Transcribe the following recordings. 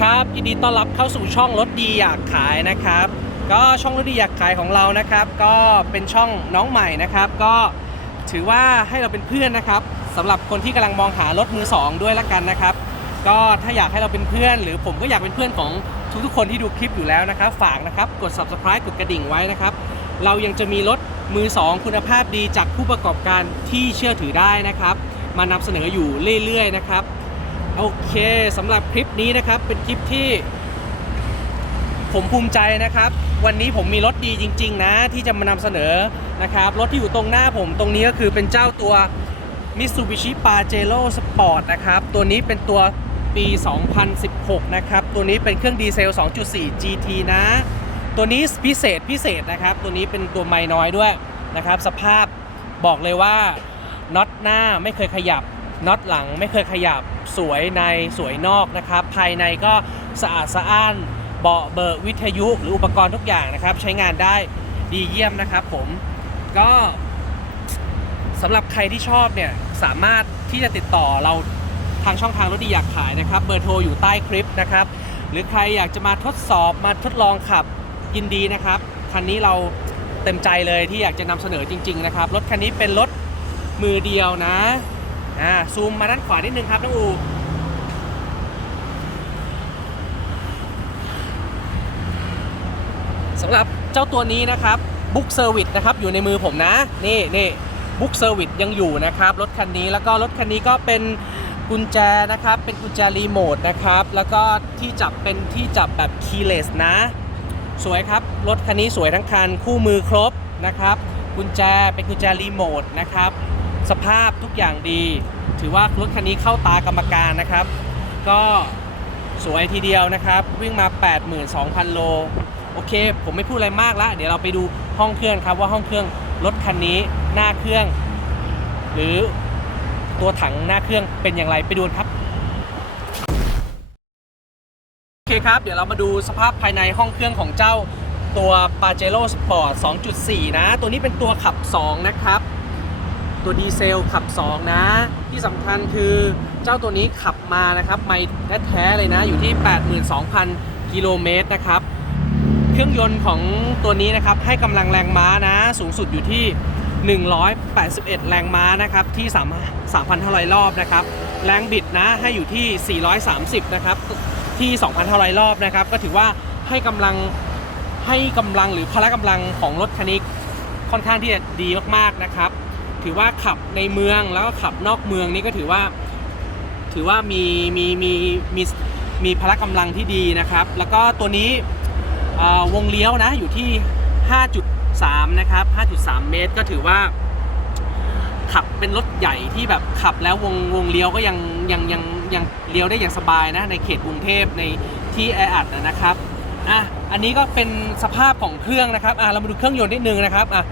ครับยินดีต้อนรับเข้าสู่ช่องรถดีอยากขายนะครับ ก็ช่องรถดีอยากขายของเรานะครับ ก็เป็นช่องน้องใหม่นะครับ ก็ถือว่าให้เราเป็นเพื่อนนะครับสำหรับคนที่กำลังมองหารถมือสองด้วยละกันนะครับ ก็ถ้าอยากให้เราเป็นเพื่อน หรือผมก็อยากเป็นเพื่อนของทุกๆคนที่ดูคลิปอยู่แล้วนะครับ ฝากนะครับกด subscribe กดกระดิ่งไว้นะครับ เรายังจะมีรถมือสองคุณภาพดีจากผู้ประกอบการที่เชื่อถือได้นะครับ มานำเสนออยู่เรื่อยๆนะครับ โอเคสำหรับคลิปนี้นะครับเป็นคลิปที่ ผมภูมิใจนะครับ วันนี้ผมมีรถดีจริง ๆ นะ ที่จะมานำเสนอนะครับรถที่อยู่ตรงหน้าผมตรงนี้ก็คือเป็นเจ้าตัว Mitsubishi Pajero Sport นะครับตัวนี้เป็นตัวปี 2016 นะครับ ตัวนี้เป็นเครื่องดีเซล 2.4 GT นะ ตัวนี้พิเศษพิเศษนะครับ ตัวนี้เป็นตัวไม่น้อยด้วยนะครับ สภาพบอกเลยว่าน็อตหน้าไม่เคยขยับ น็อตหลังไม่เคยขยับสวยในสวยนอกนะครับ ภายในก็สะอาดสะอ้านเบาะเบอร์วิทยุหรืออุปกรณ์ทุกอย่างนะครับ ใช้งานได้ดีเยี่ยมนะครับผมก็สำหรับใครที่ชอบเนี่ยสามารถที่จะติดต่อเราทางช่องทางรถดีอยากขายนะครับ เบอร์โทรอยู่ใต้คลิปนะครับ หรือใครอยากจะมาทดสอบมาทดลองขับยินดีนะครับ คันนี้เราเต็มใจเลยที่อยากจะนำเสนอจริง ๆ นะครับ รถคันนี้เป็นรถมือเดียวนะ อ่าซูมมาด้านขวานิดนึงครับน้องอูสำหรับเจ้าตัวนี้นะครับบุ๊กเซอร์วิสนะครับอยู่ในมือผมนะ นี่นี่บุ๊กเซอร์วิสยังอยู่นะครับรถคันนี้แล้วก็รถคันนี้ก็เป็นกุญแจนะครับ เป็นกุญแจรีโมทนะครับ แล้วก็ที่จับเป็นที่จับแบบคีย์เลสนะ สวยครับ รถคันนี้สวยทั้งคัน คู่มือครบนะครับ กุญแจเป็นกุญแจรีโมทนะครับ สภาพทุกอย่างดี ถือว่ารถคันนี้เข้าตากรรมการนะครับ ก็สวยทีเดียวนะครับ วิ่งมา 82,000 โล โอเค ผมไม่พูดอะไรมากแล้วเดี๋ยวเราไปดูห้องเครื่องครับว่าห้องเครื่องรถคันนี้หน้าเครื่อง หรือตัวถังหน้าเครื่องเป็นอย่างไรไปดูครับโอเคครับ เดี๋ยวเรามาดูสภาพภายในห้องเครื่องของเจ้าตัว Pajero Sport 2.4 นะ ตัวนี้เป็นตัวขับ 2 นะครับ ตัวดีเซลขับ 2 นะ ที่สำคัญคือเจ้าตัวนี้ขับมานะครับไม่แท้ๆเลยนะ อยู่ที่ 82,000 กิโลเมตรนะครับ เครื่องยนต์ของตัวนี้นะครับ ให้กำลังแรงม้านะ สูงสุดอยู่ที่ 181 แรงม้านะครับ ที่3 3,500 รอบนะครับ แรงบิดนะให้อยู่ที่ 430 นะครับ ที่ 2,500 รอบนะครับ ก็ถือว่าให้กำลังให้กำลังหรือพละกำลังของรถคันนี้ค่อนข้างที่จะดีมากๆนะครับ ถือว่าขับในเมืองแล้วก็ขับนอกเมืองนี่ก็ถือว่า ถือว่ามีมีมีมีมีพละกำลังที่ดีนะครับ แล้วก็ตัวนี้วงเลี้ยวนะอยู่ที่ 5.3 นะครับ 5.3 เมตร ก็ถือว่า ขับเป็นรถใหญ่ที่แบบขับแล้ววงวงเลี้ยวก็ยังยังยังยังเลี้ยวได้อย่างสบายนะในเขตกรุงเทพในที่แออัดนะครับอะอันนี้ก็เป็นสภาพของเครื่องนะครับอะเรามาดูเครื่องยนต์นิดนึงนะครับอะ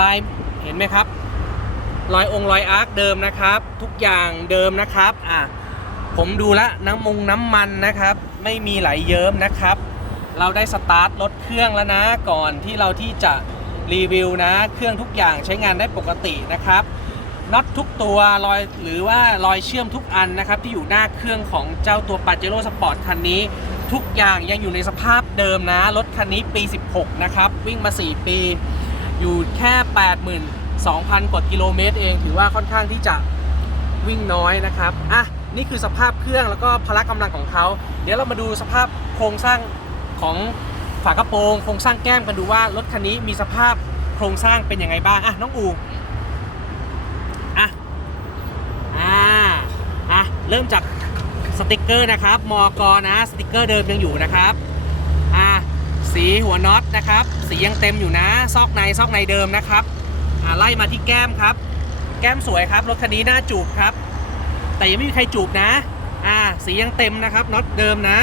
ลายเห็นไหมครับ รอยองค์รอยอาร์คเดิมนะครับ ทุกอย่างเดิมนะครับอะผมดูแลวน้ำมงน้ำมันนะครับ ไม่มีไหลเยิ้มนะครับ เราได้สตาร์ทรถเครื่องแล้วนะก่อนที่เราที่จะรีวิวนะเครื่องทุกอย่างใช้งานได้ปกตินะครับน็อตทุกตัวรอยหรือว่ารอยเชื่อมทุกอันนะครับ ที่อยู่หน้าเครื่องของเจ้าตัว Pajero Sport คันนี้ ทุกอย่างยังอยู่ในสภาพเดิมนะ รถคันนี้ปี 16 นะครับ วิ่งมา 4 ปี อยู่แค่ 2,000 กว่ากิโลเมตรเอง ถือว่าค่อนข้างที่จะวิ่งน้อยนะครับ อะ นี่คือสภาพเครื่องแล้วก็พละกำลังของเขา เดี๋ยวเรามาดูสภาพโครงสร้างของฝากระโปรง โครงสร้างแก้มกันดูว่ารถคันนี้มีสภาพโครงสร้างเป็นยังไงบ้าง อะ น้องอูอะ อ่า อะ เริ่มจากสติกเกอร์นะครับ มอกนะ สติกเกอร์เดิมยังอยู่นะครับ อ่าสีหัวน็อตนะครับ สียังเต็มอยู่นะ ซอกใน ซอกในเดิมนะครับ อ่าไล่มาที่แก้มครับ แก้มสวยครับ รถคันนี้น้าจูบครับ แต่ยังไม่มีใครจูบนะ อ่า สียังเต็มนะครับน็อตเดิมนะ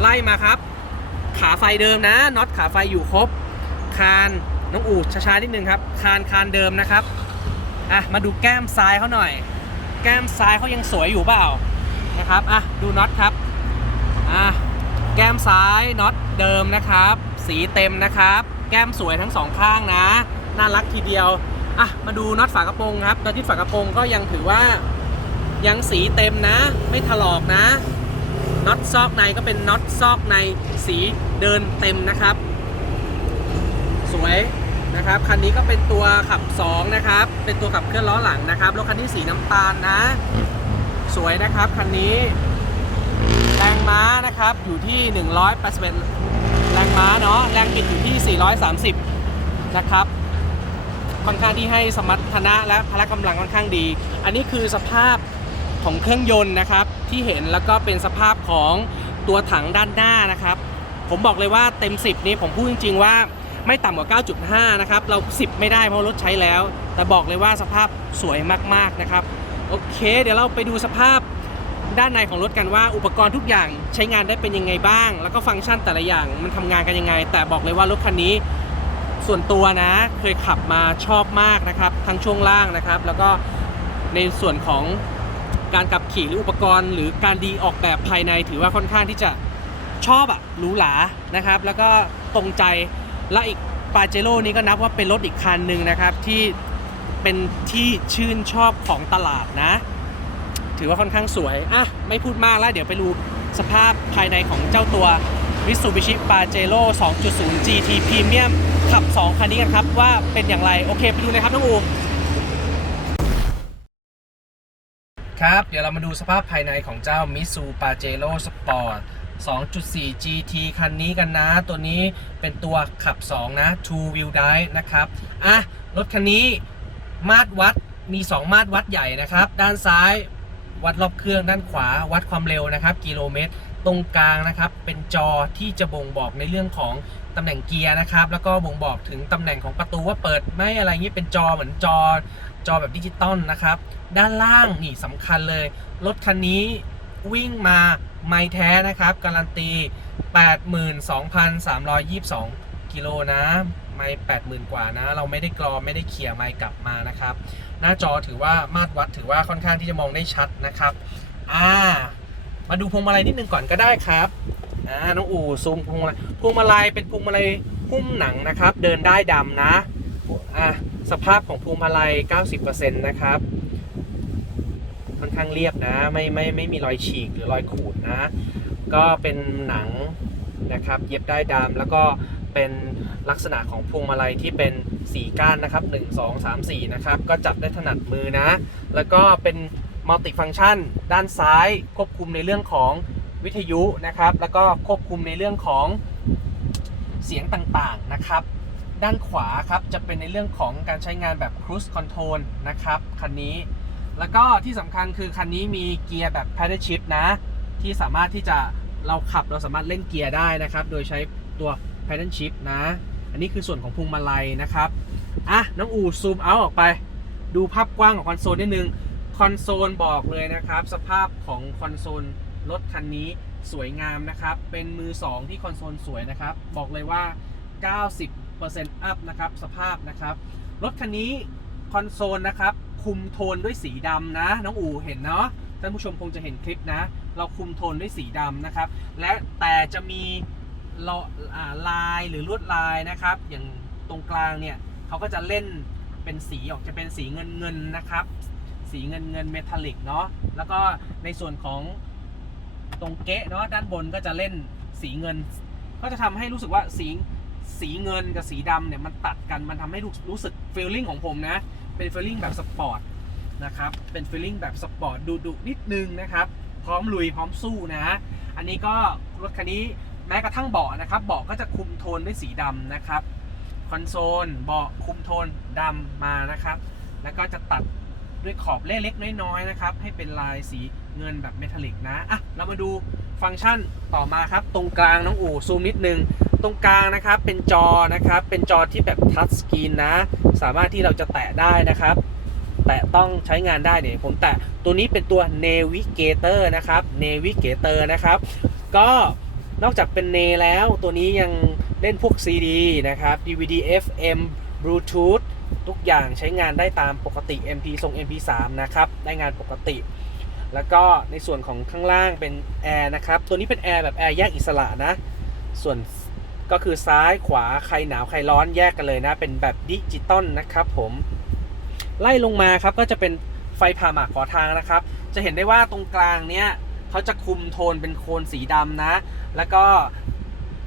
ไล่มาครับ ขาไฟเดิมนะน็อตขาไฟอยู่ครบ คานน้องอูดช้าๆนิดนึงครับ คานคานเดิมนะครับ อะมาดูแก้มซ้ายเขาหน่อย แก้มซ้ายเขายังสวยอยู่เปล่านะครับ อะดูน็อตครับ อะแก้มซ้ายน็อตเดิมนะครับ สีเต็มนะครับ แก้มสวยทั้งสองข้างนะ น่ารักทีเดียวอะมาดูน็อตฝากระโปรงครับน็อตที่ฝากระโปรงก็ยังถือว่ายังสีเต็มนะ ไม่ถลอกนะน็อตซอกในก็เป็นน็อตซอกในสีเดินเต็มนะครับ สวยนะครับคันนี้ก็เป็นตัวขับ 2 นะครับ เป็นตัวขับเคลื่อนล้อหลังนะครับรถคันนี้สีน้ำตาลนะ สวยนะครับคันนี้แรงม้านะครับอยู่ที่181แรงม้าเนาะแรงบิดอยู่ที่ 430 นะครับ ค่อนข้างที่ให้สมรรถนะและพละกำลังค่อนข้างดี อันนี้คือสภาพของเครื่องยนต์นะครับที่เห็นแล้วก็เป็นสภาพของตัวถังด้านหน้านะครับ ผมบอกเลยว่าเต็ม 10 นี้ผมพูดจริง ๆ ว่าไม่ต่ำกว่า 9.5 นะครับ เรา 10 ไม่ได้เพราะรถใช้แล้ว แต่บอกเลยว่าสภาพสวยมาก ๆ นะครับ โอเค เดี๋ยวเราไปดูสภาพด้านในของรถกันว่าอุปกรณ์ทุกอย่างใช้งานได้เป็นยังไงบ้าง แล้วก็ฟังก์ชันแต่ละอย่างมันทำงานกันยังไง แต่บอกเลยว่ารถคันนี้ ส่วนตัวนะเคยขับมาชอบมากนะครับ ทั้งช่วงล่างนะครับ แล้วก็ในส่วนของการขับขี่หรืออุปกรณ์ หรือการดีออกแบบภายในถือว่าค่อนข้างที่จะชอบอะหรูหรานะครับ แล้วก็ตรงใจและอีกปาเจโร่นี้ก็นับว่าเป็นรถอีกคันหนึ่งนะครับที่เป็นที่ชื่นชอบของตลาดนะ ถือว่าค่อนข้างสวยอะไม่พูดมากแล้ว เดี๋ยวไปดูสภาพภายในของเจ้าตัว Mitsubishi Pajero 2.0 GT Premium ขับ 2 คันนี้กันครับว่าเป็นอย่างไร โอเคไปดูเลยครับน้องอูครับ เดี๋ยวเรามาดูสภาพภายในของเจ้า Mitsu Pajero Sport 2.4 GT คันนี้กันนะ ตัวนี้เป็นตัวขับ 2 นะ Two Wheel Drive นะครับ อะ รถคันนี้มาตรวัดมี 2 มาตรวัดใหญ่นะครับ ด้านซ้ายวัดรอบเครื่องด้านขวาวัดความเร็วนะครับ กิโลเมตร ตรงกลางนะครับ เป็นจอที่จะบ่งบอกในเรื่องของ ตำแหน่งเกียร์นะครับ แล้วก็บ่งบอกถึงตำแหน่งของประตูว่าเปิดไม่อะไรเงี้เป็นจอเหมือนจอจอแบบดิจิตอลนะครับ ด้านล่างนี่สำคัญเลย รถคันนี้วิ่งมาไม่แท้นะครับ การันตี 82,322 กิโลนะ ไม่80,000 กว่านะ เราไม่ได้กรอไม่ได้เขี่ยไม่กลับมานะครับ หน้าจอถือว่ามาตรวัดถือว่าค่อนข้างที่จะมองได้ชัดนะครับ อ่า มาดูพวงมาลัยนิดนึงก่อนก็ได้ครับ อ่าน้องอู่ซูมพวงมาลัยพวงมาลัยเป็นพวงมาลัยหุ้มหนังนะครับ เดินได้ดำนะอะสภาพของพวงมาลัย 90%นะครับค่อนข้างเรียบนะไม่ไม่ไม่มีรอยฉีกหรือรอยขูดนะ ก็เป็นหนังนะครับ เย็บได้ดำแล้วก็เป็นลักษณะของพวงมาลัยที่เป็นสีก้านนะครับ 1 2 3 4 นะครับ ก็จับได้ถนัดมือนะ แล้วก็เป็นมัลติฟัง c t ชัน ด้านซ้ายควบคุมในเรื่องของ วิทยุนะครับ แล้วก็ควบคุมในเรื่องของเสียงต่างๆนะครับ ด้านขวาครับจะเป็นในเรื่องของการใช้งานแบบ Cruise Control นะครับคันนี้ แล้วก็ที่สำคัญคือคันนี้มีเกียร์แบบ paddle shift นะ ที่สามารถที่จะเราขับเราสามารถเล่นเกียร์ได้นะครับ โดยใช้ตัว paddle shift นะ อันนี้คือส่วนของพวงมาลัยนะครับอะน้องอูซูมเอาออกไป ดูภาพกว้างของคอนโซลนิดนึงคอนโซลบอกเลยนะครับ สภาพของคอนโซล รถคันนี้สวยงามนะครับ เป็นมือ 2 ที่คอนโซลสวยนะครับ บอกเลยว่า 90% up นะครับ สภาพนะครับ รถคันนี้คอนโซลนะครับ คุมโทนด้วยสีดำนะ น้องอูเห็นเนาะ ท่านผู้ชมคงจะเห็นคลิปนะ เราคุมโทนด้วยสีดำนะครับ และแต่จะมีลาลายหรือลวดลายนะครับ อย่างตรงกลางเนี่ยเขาก็จะเล่นเป็นสีออกจะเป็นสีเงินเงินนะครับ สีเงินเงินเมทัลลิกเนาะ แล้วก็ในส่วนของ ตรงเกะเนาะด้านบนก็จะเล่นสีเงิน ก็จะทำให้รู้สึกว่าสีสีเงินกับสีดำเนี่ยมันตัดกันมันทำให้รู้สึกฟีลลิ่งของผมนะ เป็นฟีลลิ่งแบบสปอร์ตนะครับ เป็นฟีลลิ่งแบบสปอร์ตดุดุนิดนึงนะครับ พร้อมลุยพร้อมสู้นะ อันนี้ก็รถคันนี้แม้กระทั่งเบาะนะครับเบาะก็จะคุมโทนด้วยสีดำนะครับคอนโซลเบาะคุมโทนดำมานะครับ แล้วก็จะตัดด้วยขอบเล็กๆน้อยๆนะครับ ให้เป็นลายสี เงินแบบเมทัลลิกนะอะเรามาดูฟังก์ชันต่อมาครับ ตรงกลางน้องอู่ซูมนิดนึง ตรงกลางนะครับเป็นจอนะครับ เป็นจอที่แบบทัชสกรีนนะ สามารถที่เราจะแตะได้นะครับ แตะต้องใช้งานได้เนี่ยผมแตะตัวนี้เป็นตัว Navigator นะครับ Navigator นะครับ ก็นอกจากเป็นเนแล้วตัวนี้ยังเล่นพวก CD นะครับ DVD FM Bluetooth ทุกอย่างใช้งานได้ตามปกติ MP ทรง MP3 นะครับ ได้งานปกติ แล้วก็ในส่วนของข้างล่างเป็นแอร์นะครับ ตัวนี้เป็นแอร์แบบแอร์แยกอิสระนะ ส่วนก็คือซ้ายขวาใครหนาวใครร้อนแยกกันเลยนะ เป็นแบบดิจิตอลนะครับผม ไล่ลงมาครับก็จะเป็นไฟผ่าหมากขอทางนะครับ จะเห็นได้ว่าตรงกลางเนี้ยเขาจะคุมโทนเป็นโทนสีดำนะ แล้วก็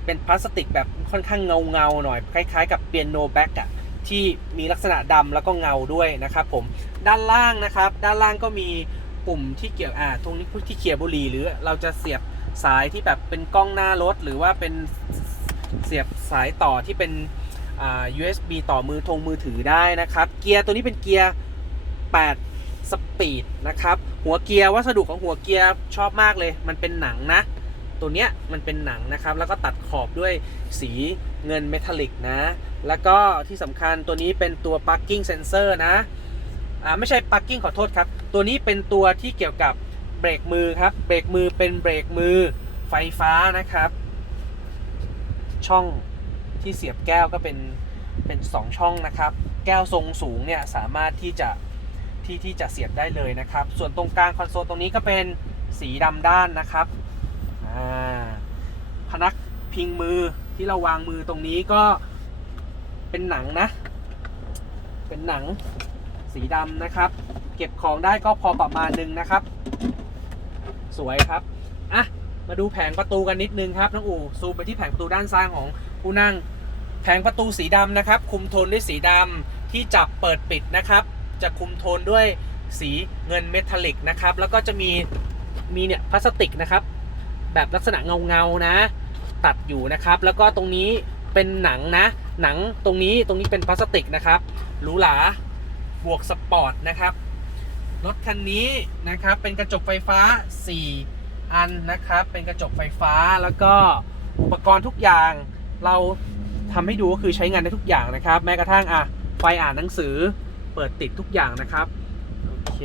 เป็นพลาสติกแบบค่อนข้างเงาเงาหน่อย คล้ายๆ กับเปียโนแบ็กอะที่มีลักษณะดำแล้วก็เงาด้วยนะครับผม ด้านล่างนะครับ ด้านล่างก็มี ปุ่มที่เกี่ยวอ่าตรงนี้ที่เขียร์บุหรี่หรือเราจะเสียบสายที่แบบเป็นกล้องหน้ารถ หรือว่าเป็นเสียบสายต่อที่เป็นอ่า USB ต่อมือทงมือถือได้นะครับ เกียร์ตัวนี้เป็นเกียร์ 8 สปีดนะครับ หัวเกียร์วัสดุของหัวเกียร์ชอบมากเลย มันเป็นหนังนะ ตัวเนี้ยมันเป็นหนังนะครับ แล้วก็ตัดขอบด้วยสีเงินเมทัลลิกนะ แล้วก็ที่สำคัญตัวนี้เป็นตัว parking sensor นะ อ่าไม่ใช่ parking ขอโทษครับ ตัวนี้เป็นตัวที่เกี่ยวกับเบรกมือครับ เบรกมือเป็นเบรกมือไฟฟ้านะครับ ช่องที่เสียบแก้วก็เป็นเป็น 2 ช่องนะครับ แก้วทรงสูงเนี่ยสามารถที่จะที่ที่จะเสียบได้เลยนะครับ ส่วนตรงกลางคอนโซลตรงนี้ก็เป็นสีดำด้านนะครับพนักพิงมือที่เราวางมือตรงนี้ก็เป็นหนังนะ เป็นหนัง สีดำนะครับ เก็บของได้ก็พอประมาณหนึงนะครับ สวยครับอะมาดูแผงประตูกันนิดนึงครับน้องอู๋ซูมไปที่แผงประตูด้านซ้ายของผู้นั่ง แผงประตูสีดำนะครับ คุมโทนด้วยสีดำที่จับเปิดปิดนะครับ จะคุมโทนด้วยสีเงินเมทัลลิกนะครับ แล้วก็จะมีมีเนี่ยพลาสติกนะครับ แบบลักษณะเงาเงาๆนะ ตัดอยู่นะครับ แล้วก็ตรงนี้เป็นหนังนะ หนังตรงนี้ตรงนี้เป็นพลาสติกนะครับหรูหรา บวกสปอร์ตนะครับ รถคันนี้นะครับเป็นกระจกไฟฟ้า 4 อันนะครับ เป็นกระจกไฟฟ้าแล้วก็อุปกรณ์ทุกอย่างเราทำให้ดูก็คือใช้งานได้ทุกอย่างนะครับ แม้กระทั่งอะไฟอ่านหนังสือเปิดติดทุกอย่างนะครับ โอเค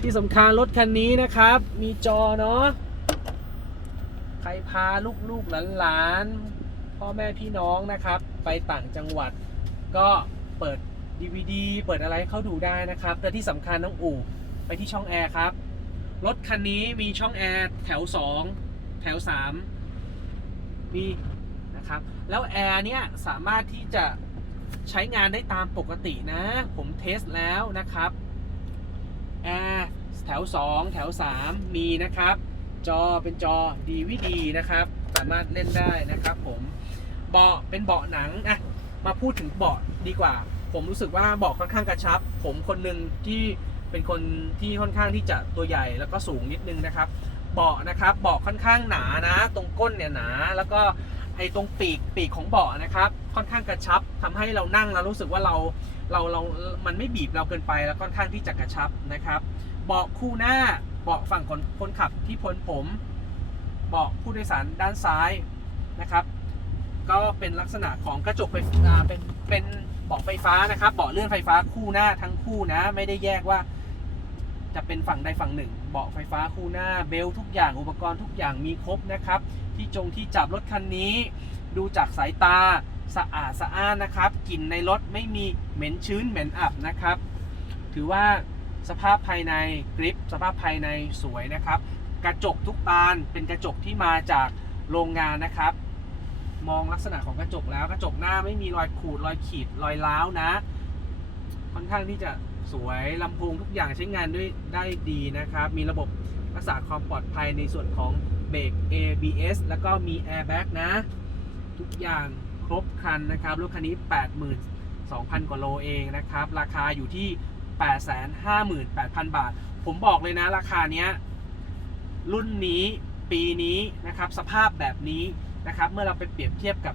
ที่สำคัญรถคันนี้นะครับ มีจอเนาะใครพาลูกๆหลานๆพ่อแม่พี่น้องนะครับ ไปต่างจังหวัดก็เปิด DVD เปิดอะไรให้เขาดูได้นะครับแต่ที่สำคัญน้องอู่ไปที่ช่องแอร์ครับ รถคันนี้มีช่องแอร์แถว 2 แถว 3 มีนะครับ แล้วแอร์เนี่ยสามารถที่จะใช้งานได้ตามปกตินะ ผมเทสแล้วนะครับ แอร์แถว 2 แถว 3 มีนะครับ จอเป็นจอ DVD นะครับ สามารถเล่นได้นะครับผม เบาะเป็นเบาะหนังอะมาพูดถึงเบาะดีกว่า ผมรู้สึกว่าเบาะค่อนข้างกระชับ ผมคนหนึ่งที่เป็นคนที่ค่อนข้างที่จะตัวใหญ่แล้วก็สูงนิดนึงนะครับ เบาะนะครับเบาะค่อนข้างหนานะ ตรงก้นเนี่ยหนา แล้วก็ไอ้ตรงปีกปีกของเบาะนะครับ ค่อนข้างกระชับทำให้เรานั่งแล้วรู้สึกว่าเราเราเรา มันไม่บีบเราเกินไปแล้วค่อนข้างที่จะกระชับนะครับ เบาะคู่หน้าเบาะฝั่งคนคนขับที่พ้นผม เบาะผู้โดยสารด้านซ้ายนะครับ ก็เป็นลักษณะของกระจกไฟฟ้าเป็นเป็น เบาะไฟฟ้านะครับเบาะเลื่อนไฟฟ้าคู่หน้าทั้งคู่นะ ไม่ได้แยกว่า จะเป็นฝั่งใดฝั่งหนึ่ง เบาะไฟฟ้าคู่หน้าเบลทุกอย่างอุปกรณ์ทุกอย่างมีครบนะครับ ที่จงที่จับรถคันนี้ ดูจากสายตาสะอาดสะอ้านนะครับกลิ่นในรถไม่มีเหม็นชื้นเหม็นอับนะครับ ถือว่าสภาพภายในกริปสภาพภายในสวยนะครับ กระจกทุกบานเป็นกระจกที่มาจากโรงงานนะครับ มองลักษณะของกระจกแล้วกระจกหน้าไม่มีรอยขูดรอยขีดรอยร้าวนะ ค่อนข้างที่จะสวยลำโพงทุกอย่างใช้งานด้วยได้ดีนะครับ มีระบบรักษาความปลอดภัยในส่วนของเบรก ABS แล้วก็มี Airbag นะ ทุกอย่างครบครันนะครับรถคันนี้ 82,000 กว่าโลเองนะครับ ราคาอยู่ที่ 858,000 บาท ผมบอกเลยนะราคาเนี้ยรุ่นนี้ปีนี้นะครับ สภาพแบบนี้ นะครับ เมื่อเราไปเปรียบเทียบกับ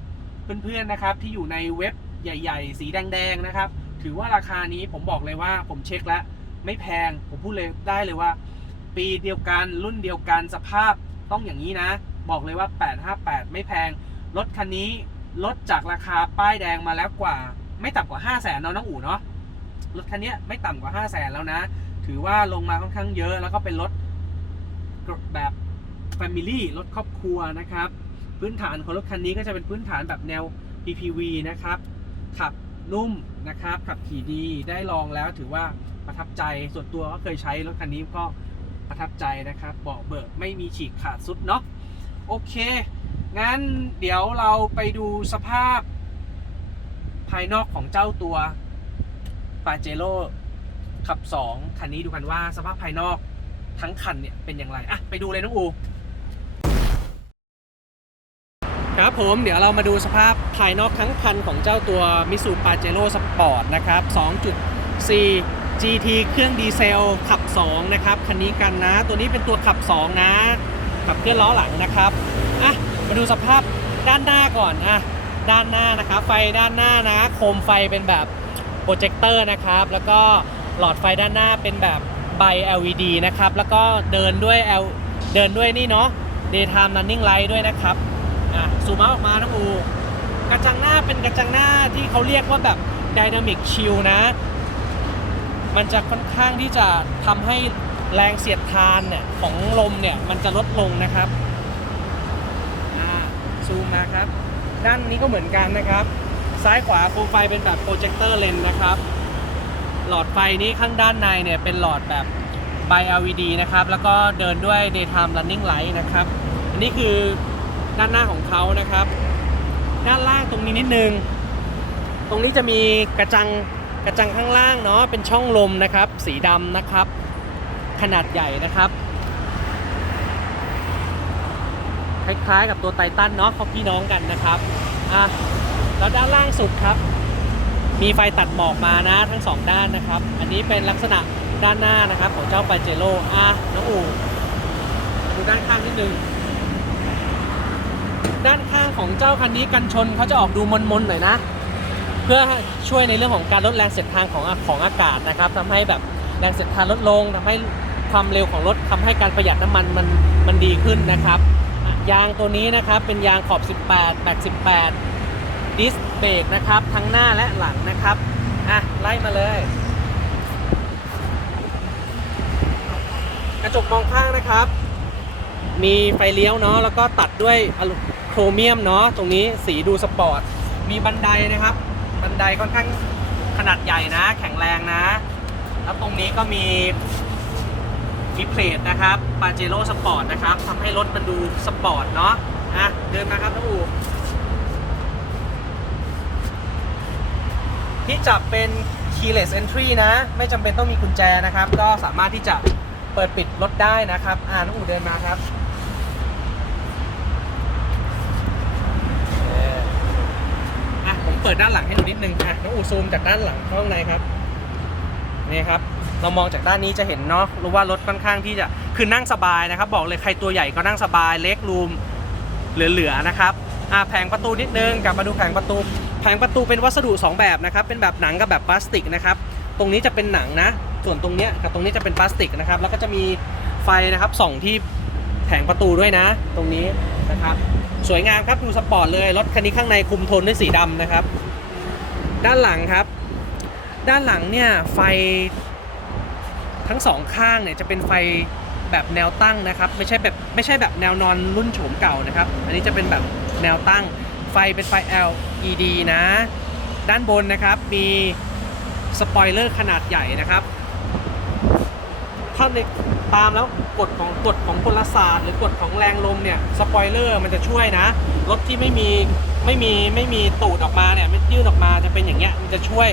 เพื่อนๆนะครับ ที่อยู่ในเว็บใหญ่ ๆ สีแดงๆนะครับ ถือว่าราคานี้ผมบอกเลยว่าผมเช็คแล้วไม่แพงผมพูดเลยได้เลยว่า ปีเดียวกันรุ่นเดียวกันสภาพต้องอย่างนี้นะ บอกเลยว่า 858 ไม่แพงรถคันนี้ลดจากราคาป้ายแดงมาแล้วกว่า ไม่ต่ำกว่า 5 0 0แสนเนาะน้องอู๋เนาะรถคันนี้ไม่ต่ำกว่า 5 0 0แสนแล้วนะ ถือว่าลงมาค่อนข้างเยอะ แล้วก็เป็นรถแบบ Family รถครอบครัวนะครับ พื้นฐานของรถคันนี้ก็จะเป็นพื้นฐานแบบแนว PPV นะครับ ขับนุ่มนะครับ ขับขี่ดีได้ลองแล้วถือว่าประทับใจส่วนตัวก็เคยใช้รถคันนี้ก็ประทับใจนะครับเบาะเบิกไม่มีฉีกขาดสุดเนาะโอเค งั้นเดี๋ยวเราไปดูสภาพ ภายนอกของเจ้าตัว p a j e r o ขับ 2 คันนี้ดูกันว่าสภาพภายนอกทั้งคันเนี่ยเป็นอย่างไร อะ ไปดูเลยน้องอู ครับผมเดี๋ยวเรามาดูสภาพภายนอกทั้งคันของเจ้าตัว m i s u p a j e r o Sport นะครับ 2.4 GT เครื่องดีเซลขับ 2 นะครับ คันนี้กันนะ ตัวนี้เป็นตัวขับ 2 นะ ขับเคลื่อนล้อหลังนะครับอะมาดูสภาพด้านหน้าก่อนอะด้านหน้านะครับไฟด้านหน้านะ โคมไฟเป็นแบบโปรเจคเตอร์นะครับ แล้วก็หลอดไฟด้านหน้าเป็นแบบใบ LED นะครับ แล้วก็เดินด้วย L เดินด้วยนี่เนาะ daytime running light ด้วยนะครับ ซูมอาออกมาน้งอูกระจังหน้าเป็นกระจังหน้าที่เขาเรียกว่าแบบ dynamic chill นะ มันจะค่อนข้างที่จะทำให้แรงเสียดทานเนี่ยของลมเนี่ยมันจะลดลงนะครับซูมมาครับ ด้านนี้ก็เหมือนกันนะครับ ซ้ายขวาโคมไฟเป็นแบบโปรเจคเตอร์เลนนะครับ หลอดไฟนี้ข้างด้านในเนี่ยเป็นหลอดแบบ by LED นะครับ แล้วก็เดินด้วย daytime running light นะครับ อันนี้คือ ด้านหน้าของเขานะครับ ด้านล่างตรงนี้นิดนึง ตรงนี้จะมีกระจังกระจังข้างล่างเนาะเป็นช่องลมนะครับ สีดำนะครับ ขนาดใหญ่นะครับ คล้ายๆกับตัวไททันเนาะเขาพี่น้องกันนะครับอะแล้วด้านล่างสุดครับ มีไฟตัดหมอกมานะทั้งสองด้านนะครับ อันนี้เป็นลักษณะด้านหน้านะครับของเจ้าปาเจโร่อะน้องอูดูด้านข้างนิดนึง ด้านข้างของเจ้าคันนี้กันชนเขาจะออกดูมนๆหน่อยนะ เพื่อช่วยในเรื่องของการลดแรงเสียดทานของของอากาศนะครับทำให้แบบแรงเสียดทานลดลงทำให้ความเร็วของรถทำให้การประหยัดน้ำมันมันมันดีขึ้นนะครับยางตัวนี้นะครับเป็นยางขอบ 18แม็ก18ดิสเบรกนะครับทั้งหน้าและหลังนะครับอะไล่มาเลย กระจกมองข้างนะครับ มีไฟเลี้ยวเนาะแล้วก็ตัดด้วยอลูโครเมียมเนาะตรงนี้สีดูสปอร์ต มีบันไดนะครับ บันไดค่อนข้างขนาดใหญ่นะ แข็งแรงนะ แล้วตรงนี้ก็มีมีเพลทนะครับปาเจโร่สปอร์ตนะครับทำให้รถมันดูสปอร์ตเนาะอะเดินมาครับน้องอูที่จับเป็น keyless entry นะ ไม่จำเป็นต้องมีกุญแจนะครับ ก็สามารถที่จะเปิดปิดรถได้นะครับ อ่าน้องอูเดินมาครับเอ่ออะผมเปิดด้านหลังให้ดูนิดนึงอะน้องอูซูมจากด้านหลังเข้าข้างในครับนี่ครับเรามองจากด้านนี้จะเห็นเนาะรู้ว่ารถค่อนข้างที่จะคือนั่งสบายนะครับ บอกเลยใครตัวใหญ่ก็นั่งสบายเล็กรูมเหลือๆนะครับอ่าแผงประตูนิดนึงกลับมาดูแผงประตู แผงประตูเป็นวัสดุ 2 แบบนะครับ เป็นแบบหนังกับแบบพลาสติกนะครับตรงนี้จะเป็นหนังนะ ส่วนตรงเนี้ยกับตรงนี้จะเป็นพลาสติกนะครับ แล้วก็จะมีไฟนะครับส่องที่แผงประตูด้วยนะ ตรงนี้นะครับ สวยงามครับดูสปอร์ตเลย รถคันนี้ข้างในคุมโทนด้วยสีดำนะครับ ด้านหลังครับ ด้านหลังเนี่ยไฟทั้งสองข้างเนี่ยจะเป็นไฟแบบแนวตั้งนะครับไม่ใช่แบบไม่ใช่แบบแนวนอนรุ่นโฉมเก่านะครับ อันนี้จะเป็นแบบแนวตั้งไฟเป็นไฟ LED นะ ด้านบนนะครับมีสปอยเลอร์ขนาดใหญ่นะครับถ้าใน ตามแล้วกฎของกฎของพลศาสตร์หรือกฎของแรงลมเนี่ยสปอยเลอร์มันจะช่วยนะ รถที่ไม่มีไม่มีไม่มีตูดออกมาเนี่ยไม่ยื่นออกมาจะเป็นอย่างเงี้ยมันจะช่วย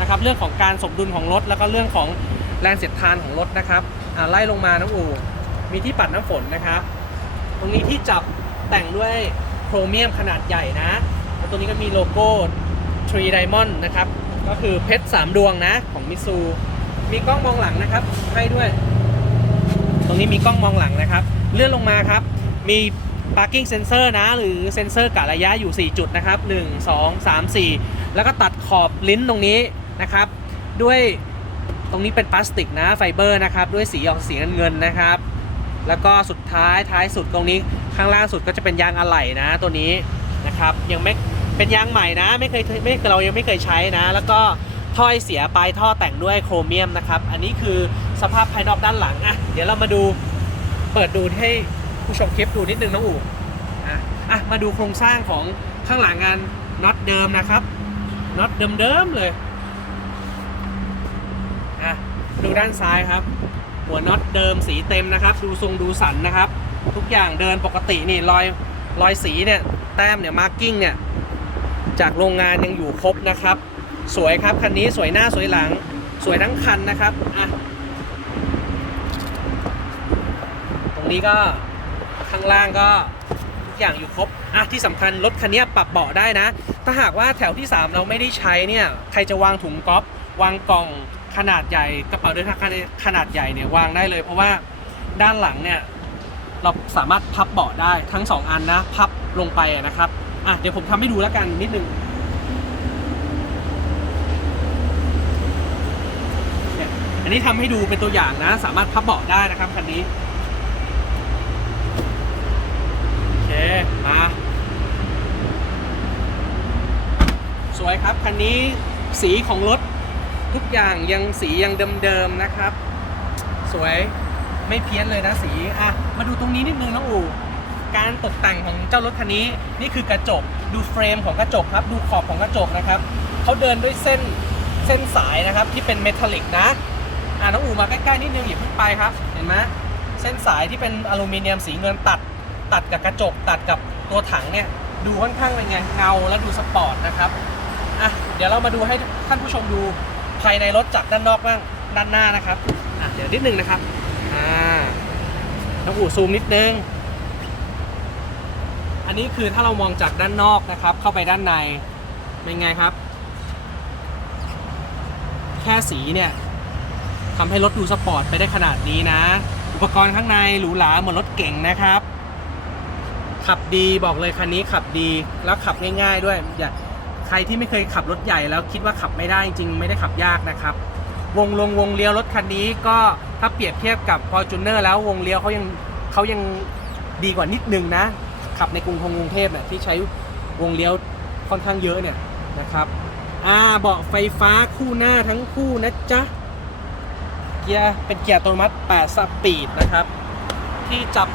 นะครับเรื่องของการสมดุลของรถ แล้วก็เรื่องของแรงเสียดทานของรถนะครับอ่าไล่ลงมาน้องอูมีที่ปัดน้ำฝนนะครับตรงนี้ที่จับแต่งด้วยโครเมียมขนาดใหญ่นะแล้วตัวนี้ก็มีโลโก้ Tree Diamond นะครับ ก็คือเพชร 3 ดวงนะ ของมิซู มีกล้องมองหลังนะครับ ให้ด้วย ตรงนี้มีกล้องมองหลังนะครับ เลื่อนลงมาครับ มี parking sensor นะ หรือเซ็นเซอร์กะระยะอยู่ 4 จุดนะครับ 1 2 3 4 แล้วก็ตัดขอบลิ้นตรงนี้นะครับ ด้วยตรงนี้เป็นพลาสติกนะไฟเบอร์นะครับ ด้วยสีออกสีเงินนะครับ แล้วก็สุดท้ายท้ายสุดตรงนี้ข้างล่างสุดก็จะเป็นยางอะไหล่นะตัวนี้นะครับยังไม่เป็นยางใหม่นะไม่เคยไม่เรายังไม่เคยใช้นะ แล้วก็ ถ้อยเสียปลายท่อแต่งด้วยโครเมียมนะครับ อันนี้คือสภาพภายนอกด้านหลังอะเดี๋ยวเรามาดูเปิดดูให้ผู้ชมคลิปดูนิดนึงนะอู๋อะอะมาดูโครงสร้างของข้างหลังงานน็อตเดิมนะครับน็อตเดิมๆเลยอะดูด้านซ้ายครับ หัวน็อตเดิมสีเต็มนะครับ ดูทรงดูสันนะครับ ทุกอย่างเดินปกตินี่รอยรอยสีเนี่ยแต้มเนี่ยมาร์กิ้งเนี่ยจากโรงงานยังอยู่ครบนะครับ สวยครับคันนี้สวยหน้าสวยหลัง สวยทั้งคันนะครับอะตรงนี้ก็ข้างล่างก็ทุกอย่างอยู่ครบอะที่สำคัญรถคันนี้ปรับเบาะได้นะ ถ้าหากว่าแถวที่ 3 เราไม่ได้ใช้เนี่ยใครจะวางถุงก๊อฟวางกล่องขนาดใหญ่กระเป๋าเดินทางขนาดใหญ่เนี่ยวางได้เลย เพราะว่าด้านหลังเนี่ยเราสามารถพับเบาะได้ทั้งสองอันนะ พับลงไปนะครับอะเดี๋ยวผมทำให้ดูแล้วกันนิดนึง เนี่ยอันนี้ทำให้ดูเป็นตัวอย่างนะ สามารถพับเบาะได้นะครับคันนี้โอเคมาสวยครับคันนี้สีของรถทุกอย่างยังสียังเดิมๆนะครับ สวยไม่เพี้ยนเลยนะสีอะมาดูตรงนี้นิดนึงน้องอูการตกแต่งของเจ้ารถคันนี้นี่คือกระจกดูเฟรมของกระจกครับ ดูขอบของกระจกนะครับเขาเดินด้วยเส้นเส้นสายนะครับที่เป็นเมทัลลิกนะ อ่าน้องอูมาใกล้ๆนิดนึงอย่าเพิ่งไปครับ เห็นไหมเส้นสายที่เป็นอลูมิเนียมสีเงินตัด ตัดกับกระจก ตัดกับตัวถังเนี่ย ดูค่อนข้างเป็นไงเงาและดูสปอร์ตนะครับอะเดี๋ยวเรามาดูให้ท่านผู้ชมดูภายในรถจากด้านนอกบ้างด้านหน้านะครับอะเดี๋ยวนิดนึงนะครับอ่าน้องอูซูมนิดนึง อันนี้คือถ้าเรามองจากด้านนอกนะครับ เข้าไปด้านในเป็นไงครับ แค่สีเนี่ย ทำให้รถดูสปอร์ตไปได้ขนาดนี้นะ อุปกรณ์ข้างในหรูหราเหมือนรถเก่งนะครับ ขับดีบอกเลยคันนี้ขับดีแล้วขับง่าย ๆ ด้วยอย่าใครที่ไม่เคยขับรถใหญ่แล้วคิดว่าขับไม่ได้จริงๆไม่ได้ขับยากนะครับ วงลงวงเลี้ยวรถคันนี้ก็ถ้าเปรียบเทียบกับ f o r t u n e r แล้ววงเลี้ยวเขายังเขายังดีกว่านิดนึงนะ ขับในกรุงกรุงเทพเนี่ยที่ใช้วงเลี้ยวค่อนข้างเยอะเนี่ยนะครับอ่าเบาะไฟฟ้าคู่หน้าทั้งคู่นะจ๊ะ เกียร์เป็นเกียร์อัตโนมัติ 8 สปีดนะครับ ที่จับ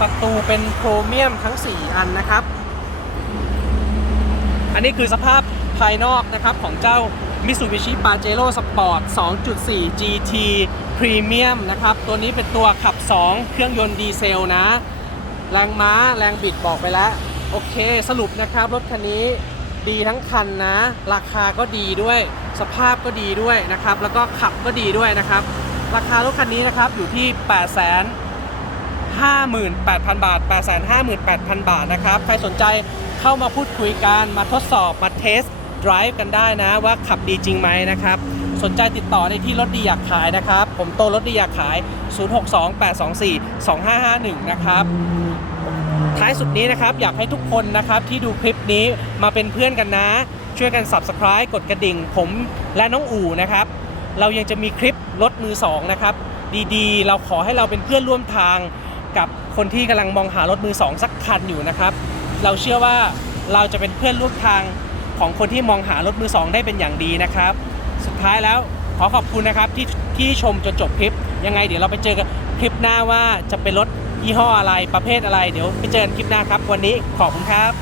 ประตูเป็นโครเมียมทั้ง 4 อันนะครับ อันนี้คือสภาพภายนอกนะครับของเจ้า Mitsubishi Pajero Sport 2.4 GT Premium นะครับ ตัวนี้เป็นตัวขับ 2 เครื่องยนต์ดีเซลนะ แรงม้าแรงบิดบอกไปแล้ว โอเค สรุปนะครับ รถคันนี้ดีทั้งคันนะ ราคาก็ดีด้วย สภาพก็ดีด้วยนะครับ แล้วก็ขับก็ดีด้วยนะครับ ราคารถคันนี้นะครับอยู่ที่ 8 5 8 0 0 0 บาท 858,000 บาทนะครับ ใครสนใจเข้ามาพูดคุยกันมาทดสอบมาเทส drive กันได้นะว่าขับดีจริงไหมนะครับ สนใจติดต่อได้ที่รถดีอยากขายนะครับ ผมโตรถดีอยากขาย 0628242551 นะครับ ท้ายสุดนี้นะครับอยากให้ทุกคนนะครับที่ดูคลิปนี้มาเป็นเพื่อนกันนะ ช่วยกัน subscribe กดกระดิ่ง ผมและน้องอู่นะครับ เรายังจะมีคลิปรถมือสองนะครับ ดีๆ เราขอให้เราเป็นเพื่อนร่วมทางกับคนที่กำลังมองหารถมือสองสักคันอยู่นะครับ เราเชื่อว่าเราจะเป็นเพื่อนร่วมทางของคนที่มองหารถมือสองได้เป็นอย่างดีนะครับ สุดท้ายแล้วขอขอบคุณนะครับที่ที่ชมจนจบคลิป ยังไงเดี๋ยวเราไปเจอกันคลิปหน้าว่าจะเป็นรถยี่ห้ออะไรประเภทอะไร เดี๋ยวไปเจอกันคลิปหน้าครับ วันนี้ขอบคุณครับ